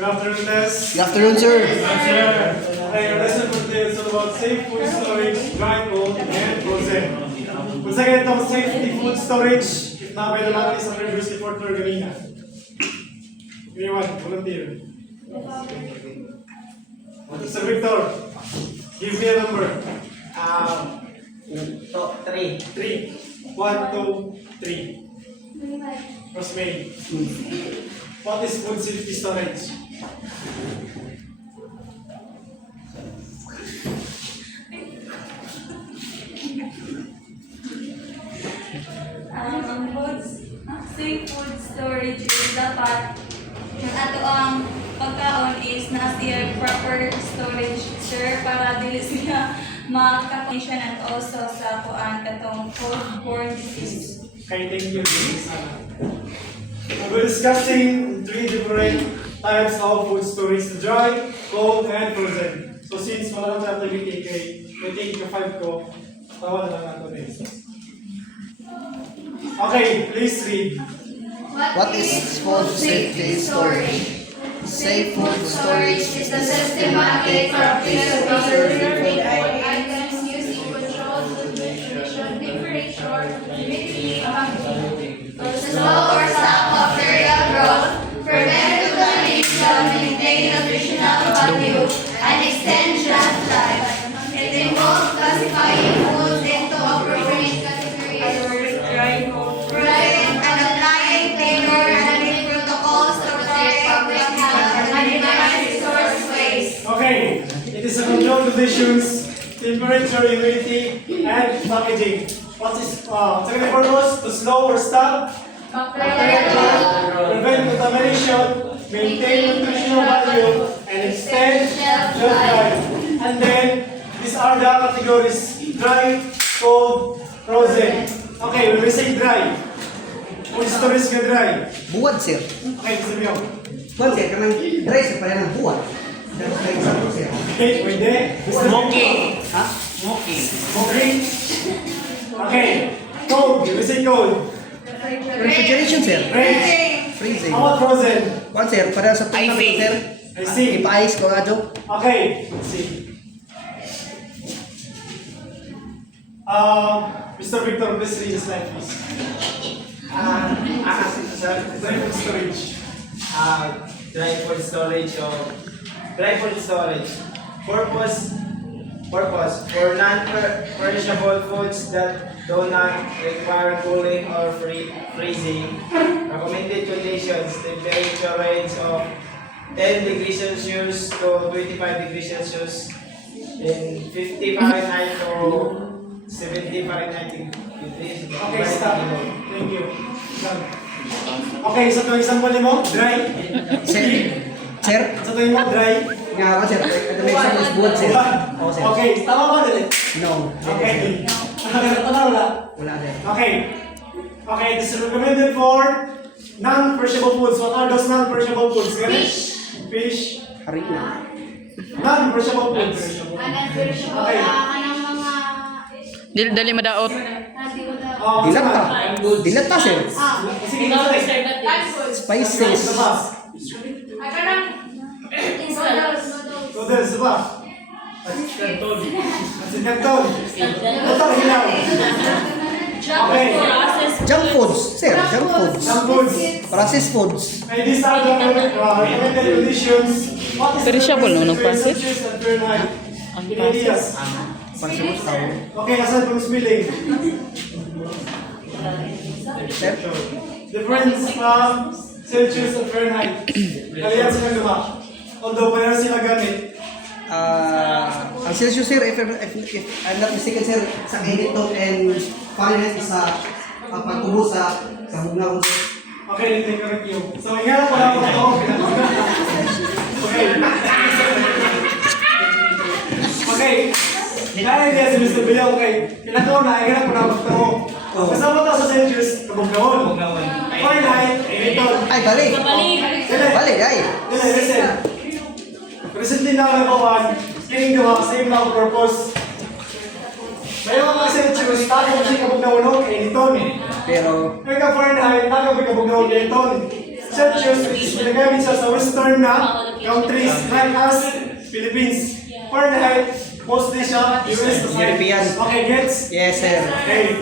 Good afternoon, Les. Good afternoon, sir. Okay, our lesson for today is all about safe food storage, dry, cold, and frozen. Kung sa ganitong safety food storage, nakapay naman sa previous reporter kanina. Anyone, volunteer. Sir Victor, give me a number. 3. 3. 1, 2, 3. Rosemary. What is food safety storage? Safe food storage is dapat yung ato ang pagkaon is nasa proper storage, sir, para dili siya makakondition and also sa kuan katong foodborne disease. Okay, thank you. We're discussing 3 different types of food storage: dry, cold, and frozen. So since wala lang natin activity, may take ka 5 ko, tawa na lang natin next. Okay, please read. What is food safety storage? Safe food storage is the systematic practice of preserving food items using controlled nutrition, temperature, humidity, slow or stop bacterial growth, prevent contamination, maintain nutritional value, and extend shelf life. It involves classifying foods into appropriate categories, providing and applying tailored handling protocols to protect public health and minimize resource waste. Okay, it is a controlled conditions, temperature, humidity, and packaging. What is second purpose? To slow or stop bacterial growth, prevent contamination, maintain nutritional value, and extend shelf life. And then these are the categories: dry, cold, frozen. Okay, when we say dry, food storage ka dry. Buwad, sir. Okay, gusto mo yun? Buwad, sir. Kanang dry, sir. Parang ng buwad. Kaya example, sir. Okay, pwede. Smoking. Ha? Smoking. Okay. Okay. Cold. We say cold. Refrigeration, sir. Freeze. Freezing. How about frozen? Buwad, sir. Parang sa tubig, Icing. sir. I see. Ipa-ice ko nga, Jo. Okay. Let's see. Mr. Victor, please read the slide, please. Dry food storage. Dry food storage or dry food storage. Purpose for non-perishable foods that do not require cooling or freezing. Recommended conditions: temperature range of 10 degrees Celsius to 25 degrees Celsius, in 50 Fahrenheit to 70 Fahrenheit degrees. Okay, stop. Thank you. Done. Okay, sa tuwing example mo, dry. Sir. Sir. Sa tuwing mo, dry. Nga ba, sir? Ito may example is buwad, sir. Oo, sir. Okay, tama ba dali? No. Okay. Tama wala? Wala, sir. Okay. Okay, this is recommended for non-perishable foods. What are those non-perishable foods? Fish. Harina. Non-perishable foods. Okay. Dali madaot. Dilat pa. Dilat pa, sir. Sige, Spices. Sa bus. Noodles ba? Kanton. Total hilaw. Okay. Junk foods, sir. Junk foods. Some foods. Processed foods. And these are the recommended conditions. What is Perishable, no? Celsius Processed? and Fahrenheit? In ideas. Processed tao. Okay, aside from spilling. Sir. Difference from Celsius and Fahrenheit. Kalihan silang luma. Although pareho sila gamit. Ang Celsius, sir, if I'm not mistaken, sir, sa init to and Fahrenheit is sa pagtubo sa hugnaw, sir. Okay, let me correct you. So, iharap ko lang ito. Okay. Okay. Kaya niya si Mr. Bill, okay. Kailangan na, iharap ko na ito. Kasama tayo sa Celsius, kabugnaon. Fahrenheit, ito. Ay, balik. Balik, ay. Listen. Recently na nagawan, kining gawa, same lang purpose. May mga Celsius, tayo mo siya kabugnaon, kiniton. Pero, Kaya Fahrenheit, tayo mo kabugnaon, kiniton. Celsius, which is pinagamit siya sa Western na countries like us, Philippines. Fahrenheit, mostly siya, US to side. European. Okay, gets? Yes, sir. Okay.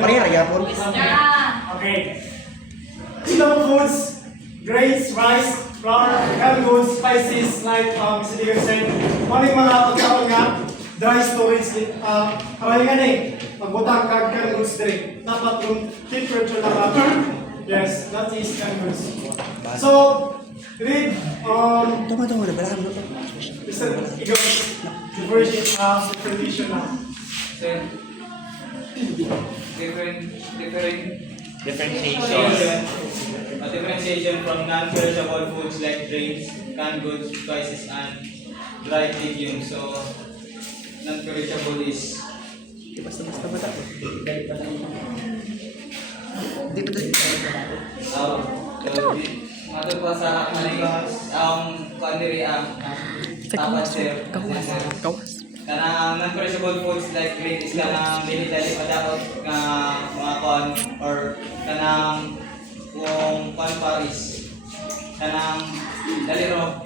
Pareha, yapon. Yeah. Okay. Suitable foods, grains, rice, flour, canned goods, spices, like Siligan said. Maling mga pagkaon nga, dry storage, karayangan pagbutang kag canned goods direct. Dapat yung temperature na yes, that is canned goods. So, read, Tunggu, belahan dulu. Mr. Ikaw, differentiation na. Sir, differentiation from non-perishable foods like grains, canned goods, spices, and dried legumes. So, non-perishable is Basta bata. Di ba tayo? Ato pa sa kuandiri ang tapat sir. Kanang non-perishable foods like grain is kanang dili-dili padakot nga mga kon or kanang kung kon paris kanang dali raw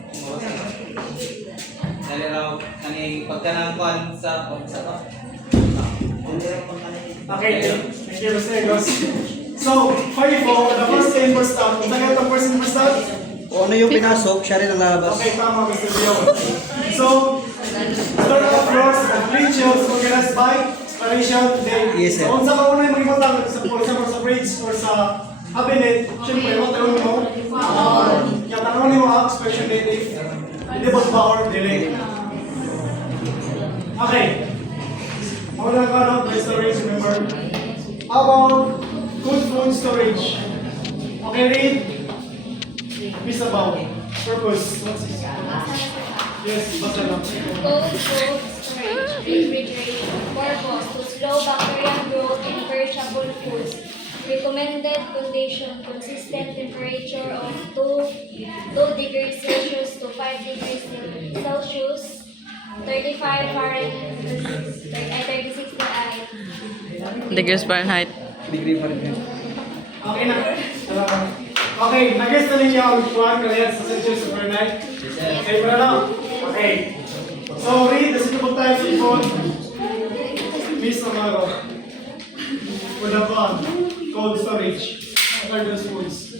kaning pagkanang kon sa Okay, thank you, Mr. Egos. So, kayo po, the first in, first out. Kung tayo itong first in, first out? Kung ano yung pinasok, siya rin ang lalabas. Okay, tama, Mr. Leon. So, start of floors, rituals organized by expiration date. Yes, sir. So, kung sa kauna yung mag-ibutang, for example, sa fridge or sa cabinet, syempre, what tayo mo? Yung tanong mo, expiration date, hindi ba ba or delay? Okay. Muna ka na, by storage, remember? How about good food storage? Okay, read. Miss about purpose. What's this? Yes, basta lang. Cold food storage, refrigeration, purpose to slow bacterial growth in perishable foods. Recommended condition, consistent temperature of 2 degrees Celsius to 5 degrees Celsius, 35 Fahrenheit, 36 na ay. Degrees Fahrenheit. Degree pa rin. Okay na. Okay, nag-guess na ninyo ang kuhaan kalayan sa Celsius or Fahrenheit? Okay, para lang. Okay. So, read the suitable types of food. Miss Amaro. With a bond. Cold storage. What are those foods?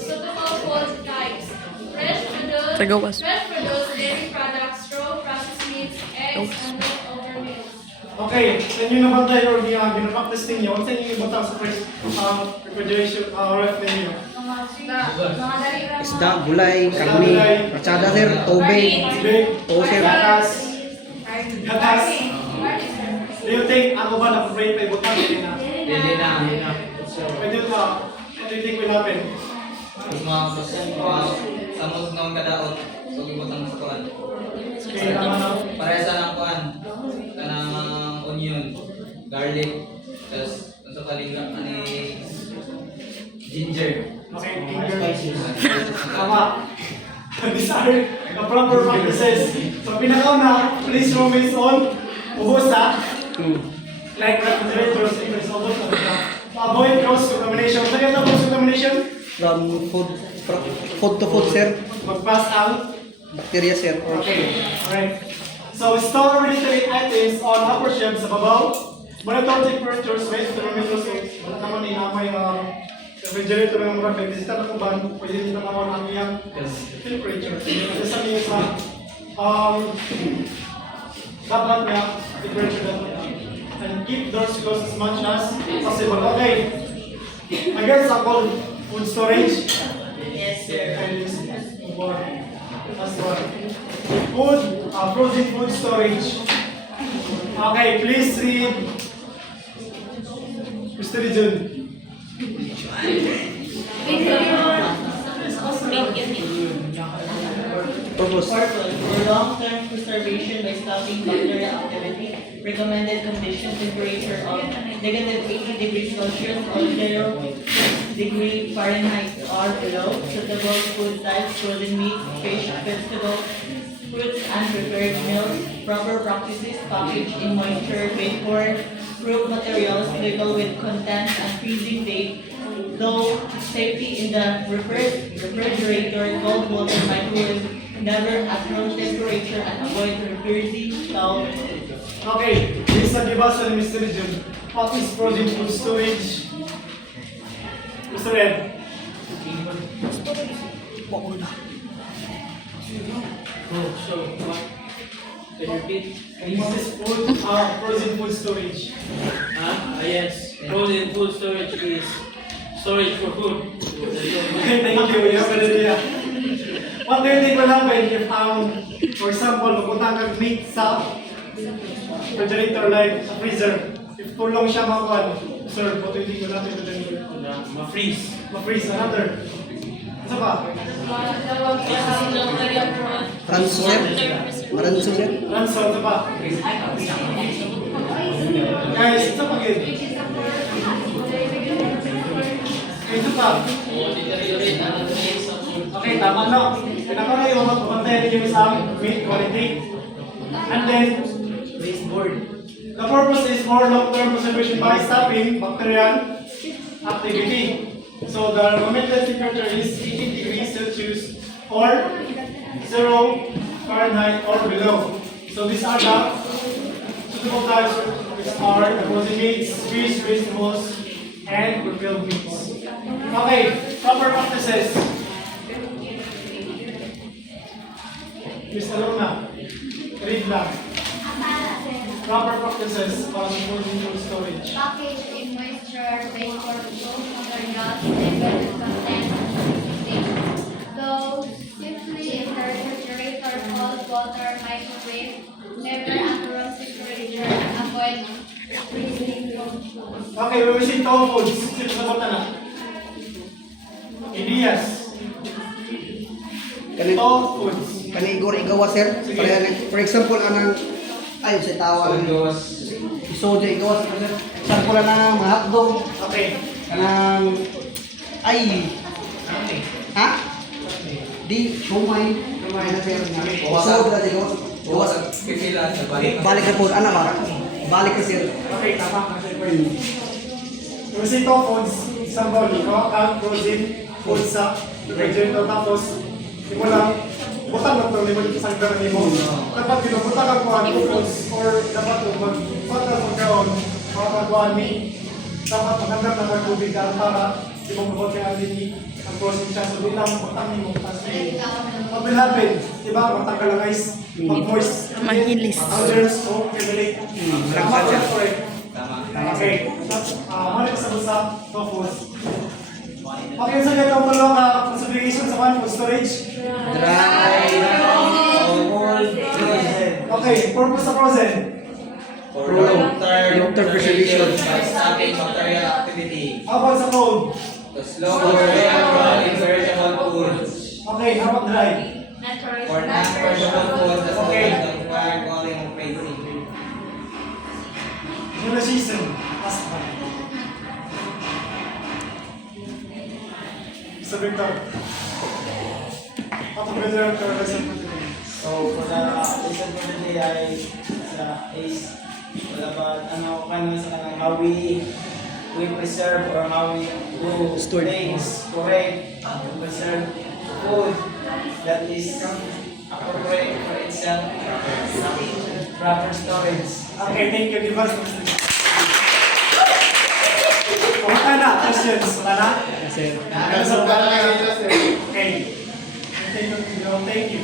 Suitable food types: fresh produce, Tagawas. dairy products, raw processed meats, eggs, and leftover meals. Okay, sa inyo naman tayo or ginapractice ninyo, sa inyo yung batang sa first refrigeration ref ninyo. Mga dali Isda, gulay, karni, ratsada sir, tubig, Big, toaster. gatas. Gatas. Do you think ako ba na-rate pa ibutang? Hindi na. dili na. Pwede ba? What do you think will happen? Samot ng kadaot so gibutang sa kuan. Okay, tama na. Parehas ng kuan kanang onion, garlic, tas sa kalinga ani ginger. Okay, finger. Tama. These are the proper practices. So, pinakauna, please remain on. Ubos ha? Like refrigerators, if ubos na. Avoid cross-contamination. Saan ka cross-contamination? From food to food sir. Mag-pass out. Bacteria sir. Okay, alright. So, store ready-to-eat items on upper shelves sa babaw. Monitor temperatures, wait, thermometers, wala naman inamay refrigerator ng mga bisita na kuban, pwede nyo naman ang iyang temperature. Kasi sa niyo sa dapat nga temperature dapat. And keep doors closed as much as possible. Okay. I guess I call food storage. Yes, sir. That's one. Food, frozen food storage. Okay, please read. Mr. Rijun. Purpose. For long-term preservation by stopping bacterial activity, recommended condition temperature of negative 80 degrees Celsius or 0 degree Fahrenheit or below. Suitable food types: frozen meat, fish, vegetables, fruits, and prepared meals. Proper practices: packaged in moisture, vapor, proof materials, label with content and freezing date. Low safety in the refrigerator, cold water, microwave, never approach temperature and avoid rapidity, stove. Okay, this is a gibasa ni Mr. Jun. What is frozen food storage? Mr. Ed. Can you repeat? What is frozen food storage? Yes. Frozen food storage is storage for food. Thank you, you have an idea. What do you think will happen if, for example, mapunta kang meat sa refrigerator like sa freezer? If tulong siya makuha, sir, what do you think will happen to the Ma-freeze. ma-freeze another? Ano ba? Ranso, sir. Ranso, sir. Ranso, ano ba? Guys, ito pa yun. Ito pa. Okay, tama no. Pinaka yung magpapantayan niyo sa meat quality. And then, the purpose is for long-term preservation by stopping bacterial activity. So the recommended temperature is 18 degrees Celsius or 0 Fahrenheit or below. So these are the suitable types which are the frozen meats, fish, vegetables, and grilled meats. Okay, proper practices. Mr. Luna, read lang. Proper practices para sa frozen food storage. Package in moisture, vapor, soap, materials, and content. Though simply in the refrigerator, cold water, microwave, never approach temperature, and avoid freezing. Okay, we will see two foods. Sino sa bata na? Ideas. Kani- Two foods. Kani igor igawa, sir. For example, anang ay sa tawag isoja igawa, sir. Example na mga hotdog, Okay. kanang ay ha? Di shumay na, sir. Isoja na igawa. Bukas ang pipila sa balik. Balik na po, ano ba? Balik ka, sir. Okay, tama. We will see two foods. Example, ikaw ang frozen food sa refrigerator. Tapos, di mo lang, butang lang ito, di mo dito sa gano'n mo. Dapat binubutang ang kuhan two foods or dapat magpatang magkaon para magkuhan ni dapat magandang na magtubig ka para di mo mabot kaya din ang frozen siya. So, di lang butang ni mo. Kasi, what will happen? Diba, matang ka lang guys, mag-moist. Mahilis. Ang germs o accumulate. Tama ba? Correct. Okay. Mali ko sa busa, two foods. Okay, so ito ang tulong classification sa one food storage. Dry, cold, frozen. Okay, purpose sa frozen. For long-term preservation. by stopping bacterial activity. How about sa cold? To slow imperishable foods. Okay, how about dry? For non-perishable foods, the Okay. storage require calling of freezing. Mula season. Pasta. Mr. Victor. How to better our lesson for today? So for the lesson for the day ay is all about sa kanang how we preserve or how we do Store things correct to preserve food that is appropriate for itself, proper storage. Okay, thank you. Give us Wala na, questions. Wala na? Sir. Okay. Thank you. Thank you.